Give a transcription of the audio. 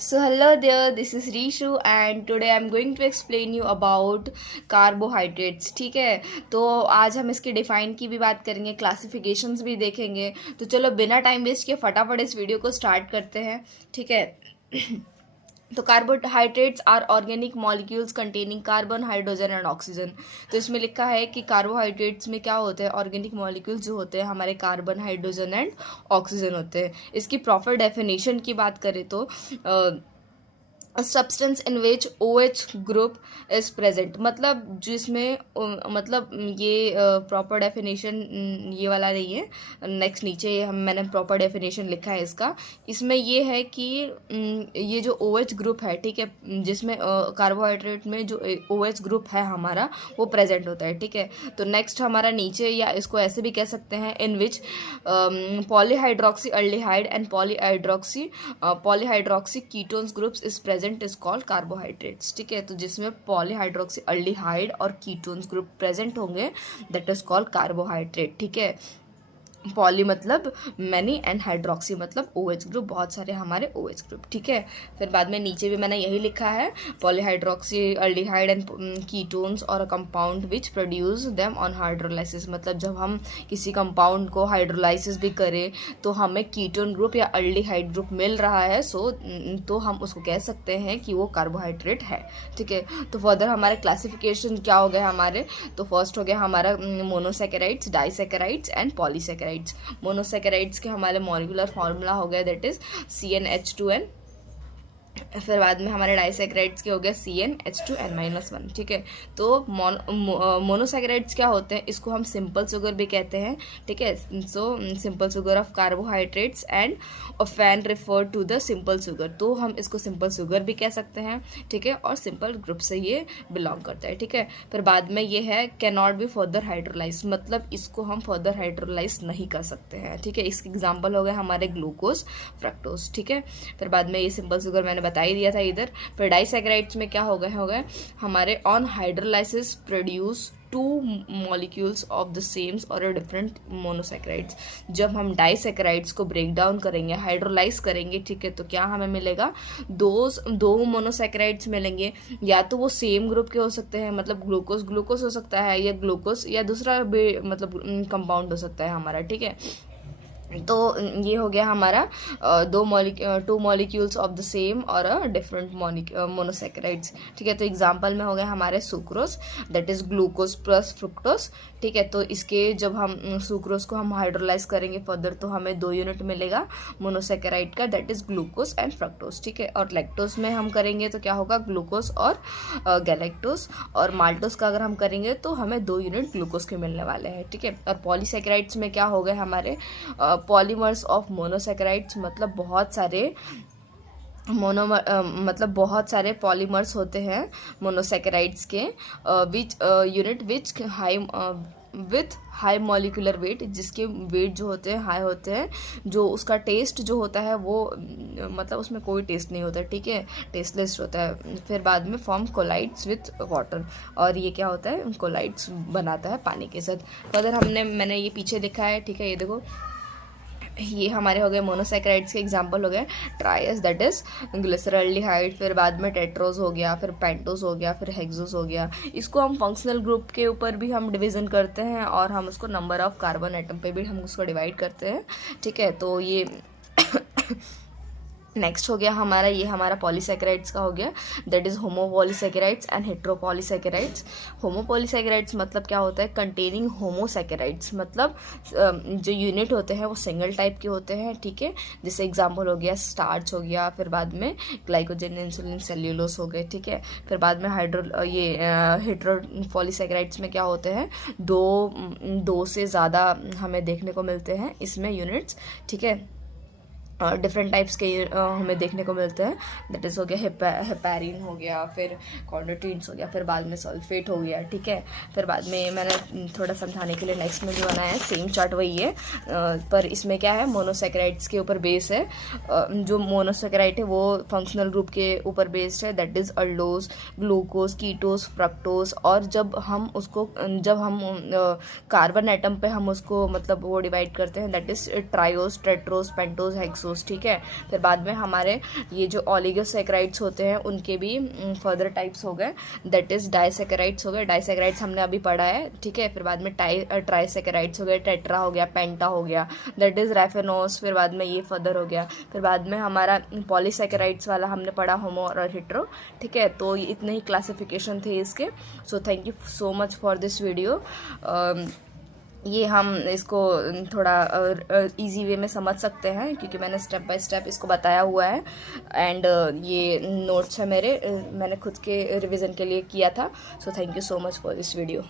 So hello there, this is Rishu and today I'm going to explain you about carbohydrates. ठीक है, तो आज हम इसके डिफाइन की भी बात करेंगे, क्लासिफिकेशंस भी देखेंगे. तो चलो बिना टाइम वेस्ट किए फटाफट इस वीडियो को स्टार्ट करते हैं. ठीक है. तो carbohydrates are organic molecules containing carbon, hydrogen and oxygen. तो इसमें लिखा है कि कार्बोहाइड्रेट्स में क्या होते हैं, ऑर्गेनिक मॉलिक्यूल्स जो होते हैं हमारे कार्बन, हाइड्रोजन एंड ऑक्सीजन होते हैं. इसकी प्रॉपर डेफिनेशन की बात करें तो substance in which OH group is present, मतलब जिसमें मतलब ये प्रॉपर डेफिनेशन ये वाला नहीं है. नेक्स्ट नीचे मैंने प्रॉपर डेफिनेशन लिखा है इसका. इसमें ये है कि ये जो OH ग्रुप है, ठीक है, जिसमें कार्बोहाइड्रेट में जो OH ग्रुप है हमारा वो प्रेजेंट होता है. ठीक है. तो नेक्स्ट हमारा नीचे, या इसको ऐसे भी कह सकते हैं, in which polyhydroxy aldehyde and polyhydroxy ketones groups is present is called carbohydrates. ठीक है. तो जिसमें पॉलीहाइड्रोक्सी अल्डिहाइड और कीटोन्स ग्रुप प्रेजेंट होंगे दैट इज कॉल्ड कार्बोहाइड्रेट. ठीक है. पॉली मतलब मैनी एंड हाइड्रोक्सी मतलब OH ग्रुप, बहुत सारे हमारे OH ग्रुप. ठीक है. फिर बाद में नीचे भी मैंने यही लिखा है, पॉलीहाइड्रोक्सी अल्डिहाइड एंड कीटोन्स और a compound which produce them on hydrolysis. मतलब जब हम किसी कंपाउंड को हाइड्रोलाइसिस भी करें तो हमें कीटोन ग्रुप या अल्डिहाइड ग्रुप मिल रहा है, तो हम उसको कह सकते हैं कि वो कार्बोहाइड्रेट है. ठीक है. तो फर्दर हमारे क्लासिफिकेशन क्या हो गया हमारे, तो फर्स्ट हो गया हमारा monosaccharides, disaccharides and polysaccharides. Monosaccharides के हमारे मॉलिक्यूलर फॉर्मूला हो गया दैट इज CnH2n. फिर बाद में हमारे डाइसैकेराइड्स के हो गया CnH2n-1. ठीक है. तो मोनोसैकेराइड्स क्या होते हैं, इसको हम सिंपल शुगर भी कहते हैं. ठीक है. So simple sugar of carbohydrates and often refer to the simple sugar. तो हम इसको सिंपल शुगर भी कह सकते हैं. ठीक है. और सिंपल ग्रुप से ये बिलोंग करता है. ठीक है. फिर बाद में ये है can not be further hydrolyse, मतलब इसको हम फर्दर हाइड्रोलाइज नहीं कर सकते हैं. ठीक है. इसके एग्जाम्पल हो गए हमारे ग्लूकोज, फ्रक्टोज. ठीक है. फिर बाद में ये सिंपल शुगर मैंने बता ही दिया था इधर. फिर डाइसैकेराइड्स में क्या हो गए हमारे on hydrolysis produce two molecules of the sames और अ डिफरेंट मोनोसैकेराइड्स. जब हम डाइसैकेराइड्स को ब्रेक डाउन करेंगे, हाइड्रोलाइज करेंगे, ठीक है, तो क्या हमें मिलेगा, दो मोनोसैकेराइड्स मिलेंगे. या तो वो सेम ग्रुप के हो सकते हैं, मतलब ग्लूकोज हो सकता है, या ग्लूकोज या दूसरा भी मतलब कंपाउंड हो सकता है हमारा. ठीक है. तो ये हो गया हमारा to molecules of the same और अ डिफरेंट मोनोसैकेराइड्स. ठीक है. तो एग्जांपल में हो गया हमारे sucrose that is glucose plus fructose. ठीक है. तो इसके जब हम सुक्रोज को हम हाइड्रोलाइज करेंगे फर्दर तो हमें 2 यूनिट मिलेगा मोनोसैकेराइड का, that is glucose and fructose. ठीक है. और लैक्टोज में हम करेंगे तो क्या होगा, ग्लूकोज और गैलेक्टोज. और माल्टोज का अगर हम करेंगे तो हमें 2 यूनिट ग्लूकोज के मिलने वाले हैं. ठीक है. और पॉलीसैकेराइड्स में क्या हो गए हमारे पॉलीमर्स ऑफ मोनोसैकेराइड्स, मतलब बहुत सारे पॉलीमर्स होते हैं मोनोसैकेराइड्स के, which unit which high with high molecular weight, जिसके वेट जो होते हैं हाई होते हैं, जो उसका टेस्ट जो होता है वो मतलब उसमें कोई टेस्ट नहीं होता है. ठीक है. टेस्टलेस होता है. फिर बाद में फॉर्म कोलाइड्स विथ वाटर, और ये क्या होता है, कोलाइड्स बनाता है पानी के साथ. फर्दर मैंने ये पीछे लिखा है. ठीक है. ये देखो, ये हमारे हो गए मोनोसैकेराइड्स के एग्जांपल हो गए ट्राइस दैट इज ग्लिसरॉल्डिहाइड. फिर बाद में टेट्रोज हो गया, फिर पेंटोज हो गया, फिर हेक्सोज हो गया. इसको हम फंक्शनल ग्रुप के ऊपर भी हम डिवीजन करते हैं और हम उसको नंबर ऑफ कार्बन एटम पे भी हम उसको डिवाइड करते हैं. ठीक है. तो ये नेक्स्ट हो गया हमारा, ये हमारा पॉलीसैकेराइड्स का हो गया दैट इज होमोपॉलीसैकेराइड्स एंड हेट्रोपॉलीसैकेराइड्स. होमोपॉलीसैकेराइड्स मतलब क्या होता है, कंटेनिंग होमोसैकेराइड्स, मतलब जो यूनिट होते हैं वो सिंगल टाइप के होते हैं. ठीक है. जैसे एग्जांपल हो गया स्टार्च हो गया, फिर बाद में ग्लाइकोजन, इंसुलिन, सेल्यूलोस हो गए. ठीक है. फिर बाद में हेट्रोपॉलीसैकेराइड्स में क्या होते हैं, दो से ज़्यादा हमें देखने को मिलते हैं इसमें यूनिट्स. ठीक है. डिफरेंट टाइप्स के हमें देखने को मिलते हैं. दैट इज हो गया हेपारिन हो गया, फिर कॉर्नोटीन्स हो गया, फिर बाद में सल्फेट हो गया. ठीक है. फिर बाद में मैंने थोड़ा समझाने के लिए नेक्स्ट में जो बनाया है सेम चार्ट वही है, पर इसमें क्या है, मोनोसैकेराइड्स के ऊपर बेस है. जो मोनोसैकेराइड है वो फंक्शनल ग्रुप के ऊपर बेस्ड है, that is aldose, glucose, ketose, fructose. और जब हम कार्बन एटम पे हम उसको मतलब वो डिवाइड करते हैं, that is triose, tetrose, pentose, hexose. Glycose, ठीक है। फिर बाद में हमारे ये जो ओलिगोसैकेराइड्स होते हैं उनके भी फर्दर टाइप्स हो गए, दैट इज़ डाइसैकेराइड्स हो गए। डाइसैकेराइड्स हमने अभी पढ़ा है, ठीक है। फिर बाद में ट्राइसैकेराइड्स हो गए, टेट्रा हो गया, पेंटा हो गया, दैट इज़ राइफेनोस। फिर बाद में ये फर्दर हो गया। फिर बाद में हमारा पॉलीसैकेराइड्स वाला हमने पढ़ा, होमो और हेट्रो, ठीक है। तो इतने ही क्लासिफिकेशन थे इसके। So thank you so much for this video. ये हम इसको थोड़ा इजी वे में समझ सकते हैं क्योंकि मैंने स्टेप बाय स्टेप इसको बताया हुआ है। एंड ये नोट्स है मेरे, मैंने खुद के रिवीजन के लिए किया था। So thank you so much for this video.